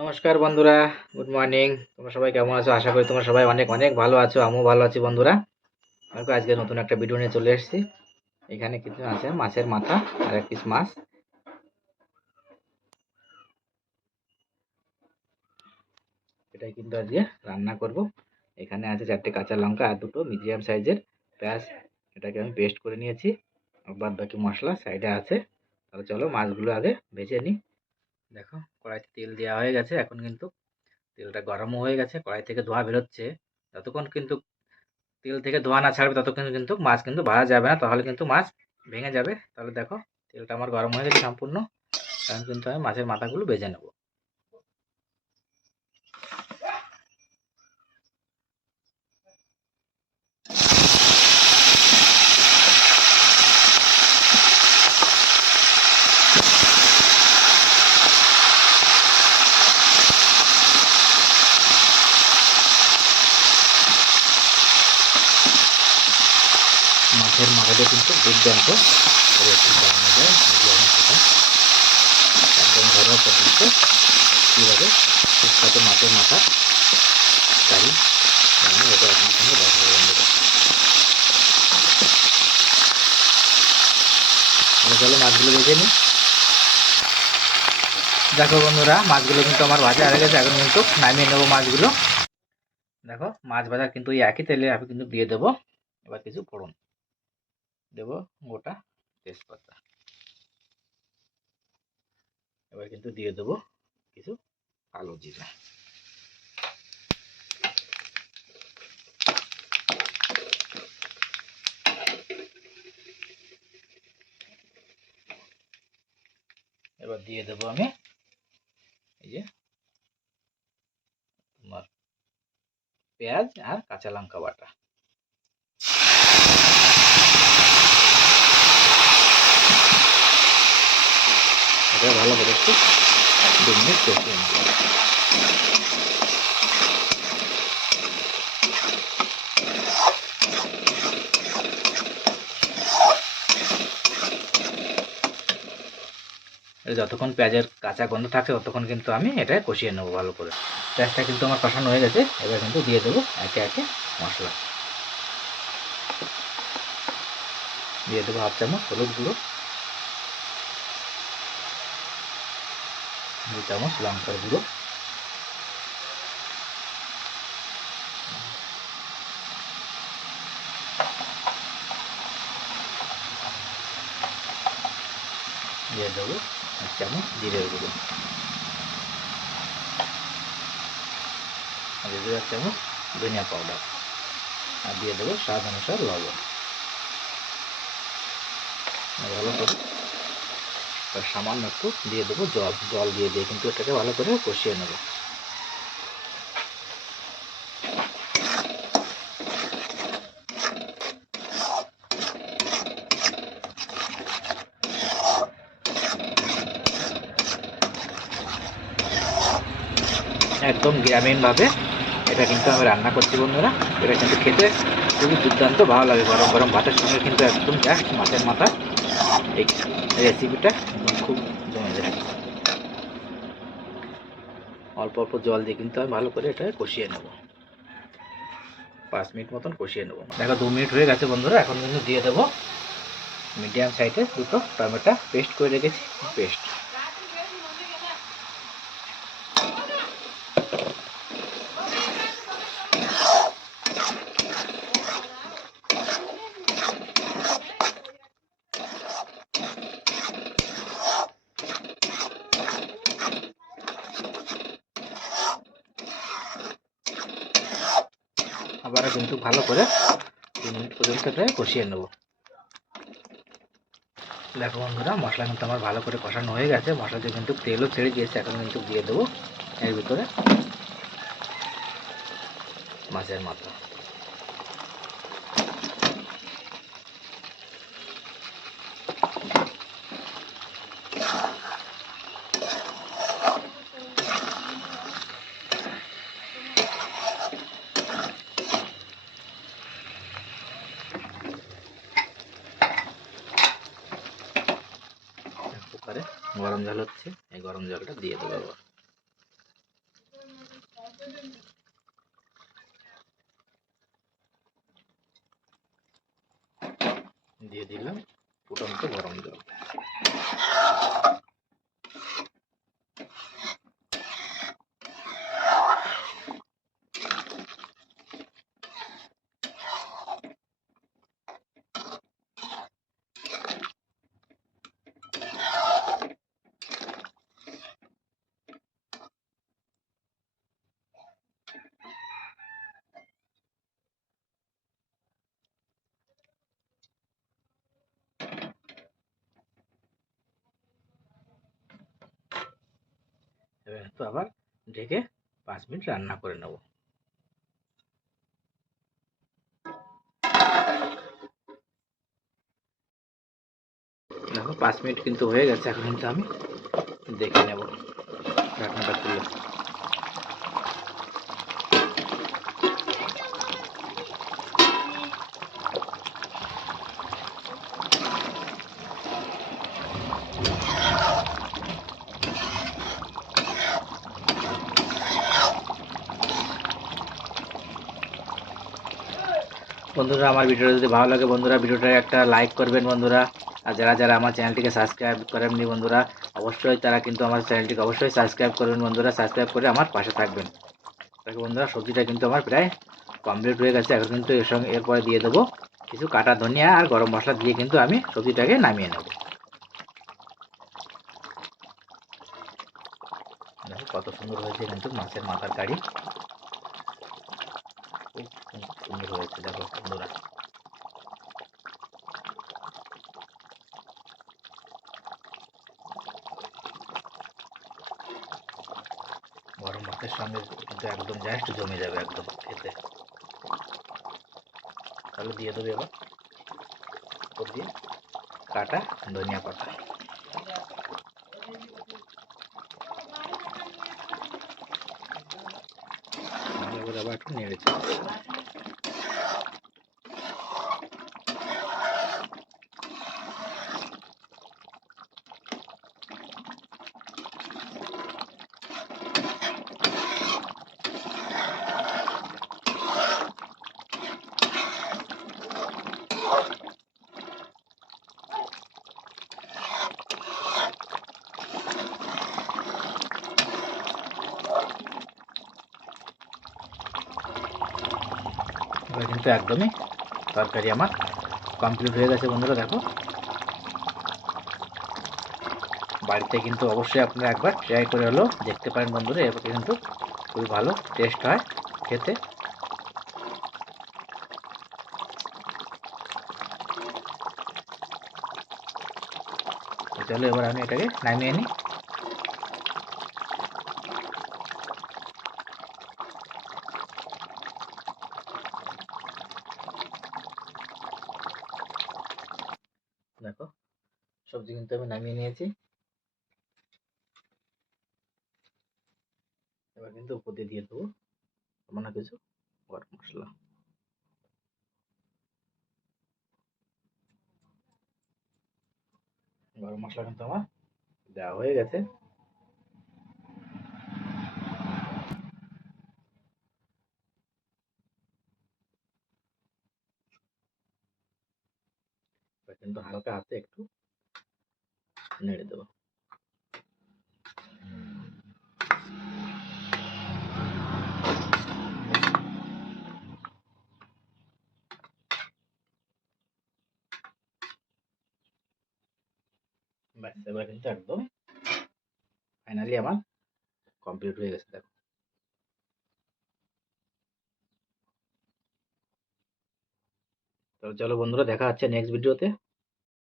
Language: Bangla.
নমস্কার বন্ধুরা, গুড মর্নিং। তোমরা সবাই কেমন আছো? আশা করি তোমরা সবাই অনেক অনেক ভালো আছো। আমিও ভালো আছি বন্ধুরা। দেখো আজকে নতুন একটা ভিডিও নিয়ে চলে এসেছি। এখানে কিছু আছে মাছের মাথা আর এক পিস মাছ। এটাই কিন্তু আজকে রান্না করব। এখানে আছে 4টে কাঁচা লঙ্কা আর 2টো মিডিয়াম সাইজের পেঁয়াজ। এটাকে আমি পেস্ট করে নিয়েছি। আর বাদ বাকি মশলা সাইডে আছে। তাহলে চলো মাছগুলো আগে ভেজে নিই। দেখো কড়াইতে তেল দেওয়া হয়ে গেছে। এখন কিন্তু তেলটা গরমও হয়ে গেছে, কড়াই থেকে ধোঁয়া বেরোচ্ছে। যতক্ষণ কিন্তু তেল থেকে ধোঁয়া না ছাড়বে ততক্ষণ কিন্তু মাছ কিন্তু ভাজা যাবে না, তাহলে কিন্তু মাছ ভেঙে যাবে। তাহলে দেখো তেলটা আমার গরম হয়ে গেছে সম্পূর্ণ। এখন কিন্তু আমি মাছের মাথাগুলো ভেজে নেব। মাছের মাথাটা কিন্তু দুর্দান্ত রেসি বানানো যায় একদম ঘরোয়া পদ্ধতিতে কীভাবে সুস্বাদু মাছের মাথা কারি বানানো, এটা আপনার সঙ্গে দেখাবো বন্ধুরা। চলো মাছগুলো ভেজে নিই। দেখো বন্ধুরা, মাছগুলো কিন্তু আমার ভাজা হয়ে গেছে। এখন কিন্তু নামিয়ে নেবো মাছগুলো। দেখো মাছ ভাজা কিন্তু এই একই তেলে আমি কিন্তু দিয়ে দেবো এবার কিছু ফোড়ন দেবো, গোটা তেজপাতা। এবার কিন্তু দিয়ে দেবো কিছু কালো জিরা। এবার দিয়ে দেবো আমি এই যে তোমার পেঁয়াজ আর কাঁচা লঙ্কা বাটা। এটা ভালো করে একটু 2 মিনিট কষিয়ে নেব। যতক্ষণ পেঁয়াজের কাঁচা গন্ধ থাকছে ততক্ষণ কিন্তু আমি এটা কষিয়ে নেবো ভালো করে। পেঁয়াজটা কিন্তু আমার কষানো হয়ে গেছে। এবার কিন্তু দিয়ে দেবো একে একে মশলা। দিয়ে দেবো 1/2 চামচ হলুদ গুঁড়ো, 2 চামচ লঙ্কার গুঁড়ো, দিয়ে দেবো 1 চামচ জিরের গুঁড়ো, আর দিয়ে দেবো 1 চামচ ধনিয়া পাউডার, আর দিয়ে দেবো স্বাদ অনুসার লবণ। ভালো করে সামান্য একটু দিয়ে দেবো জল দিয়ে কিন্তু এটাকে ভালো করে কষিয়ে নেব। একদম গ্রামীণভাবে এটা কিন্তু আমি রান্না করছি বন্ধুরা। এটা কিন্তু খেতে খুবই দুর্দান্ত ভালো লাগে। গরম গরম ভাতের সঙ্গে কিন্তু একদম জাস্ট মাছের মাথা এই রেসিপিটা একদম খুব জমে যায়। অল্প অল্প জল দিয়ে কিন্তু আমি ভালো করে এটা কষিয়ে নেব। 5 মিনিট মতন কষিয়ে নেব। দেখো 2 মিনিট হয়ে গেছে বন্ধুরা। এখন কিন্তু দিয়ে দেবো মিডিয়াম সাইজে 2টো টমেটো পেস্ট করে রেখেছি, পেস্ট। আবার কিন্তু ভালো করে 2 মিনিট পর্যন্ত এটা কষিয়ে নেব। দেখো বন্ধুরা, মশলা কিন্তু আমার ভালো করে কষানো হয়ে গেছে। মশলা দিয়ে কিন্তু তেলও ছেড়ে দিয়েছে। এখন কিন্তু দিয়ে দেবো এর ভিতরে মাছের মাথা। কুকারে গরম জল হচ্ছে, এই গরম জলটা দিয়ে দেবো আবার। দিলাম ফুটন্ত গরম জল। এবার তো আবার ঢেকে 5 মিনিট রান্না করে নেব। দেখো 5 মিনিট কিন্তু হয়ে গেছে, এখন কিন্তু আমি দেখে নেব ঢাকনাটা খুলে। বন্ধুরা আমার ভিডিওটা যদি ভালো লাগে বন্ধুরা ভিডিওটা একটা লাইক করবেন বন্ধুরা। আর যারা যারা আমার চ্যানেলটিকে সাবস্ক্রাইব করেননি বন্ধুরা অবশ্যই তারা কিন্তু আমার চ্যানেলটিকে অবশ্যই সাবস্ক্রাইব করবেন বন্ধুরা, সাবস্ক্রাইব করে আমার পাশে থাকবেন। দেখো বন্ধুরা সবজিটা কিন্তু আমার প্রায় কমপ্লিট হয়ে গেছে। এখন কিন্তু এর সঙ্গে এরপরে দিয়ে দেবো কিছু কাটা ধনিয়া আর গরম মশলা দিয়ে কিন্তু আমি সবজিটাকে নামিয়ে নেব। দেখো কত সুন্দর হয়েছে কিন্তু মাছের মাথার কারি, খুব সুন্দর হয়েছে দেখো বন্ধুরা। গরম ভাতের সঙ্গে কিন্তু একদম জাস্ট জমে যাবে একদম খেতে। তাহলে দিয়ে দেবে এবার উপর দিয়ে কাটা ধনিয়া পাতা। ভালো করে আবার একটু নেড়ে চেড়ে এবার কিন্তু একদমই তরকারি আমার কমপ্লিট হয়ে গেছে বন্ধুরা। দেখো বাড়িতে কিন্তু অবশ্যই আপনারা একবার ট্রাই করে হলেও দেখতে পারেন বন্ধুরা, এবার কিন্তু খুবই ভালো টেস্ট হয় খেতে। চলো এবার আমি এটাকে নামিয়ে নিই। দেখো সবজি কিন্তু আমি নামিয়ে নিয়েছি। এবার কিন্তু উপর দিয়ে দেবো সামান্য কিছু গরম মশলা। গরম মশলা কিন্তু আমার দেওয়া হয়ে গেছে। এবার কিন্তু হালকা হাতে একটু নেড়ে দেবো। ব্যাস এবার কিন্তু একদম ফাইনালি আমার কমপ্লিট হয়ে গেছে দেখো। তো চলো বন্ধুরা দেখা হচ্ছে নেক্সট ভিডিওতে।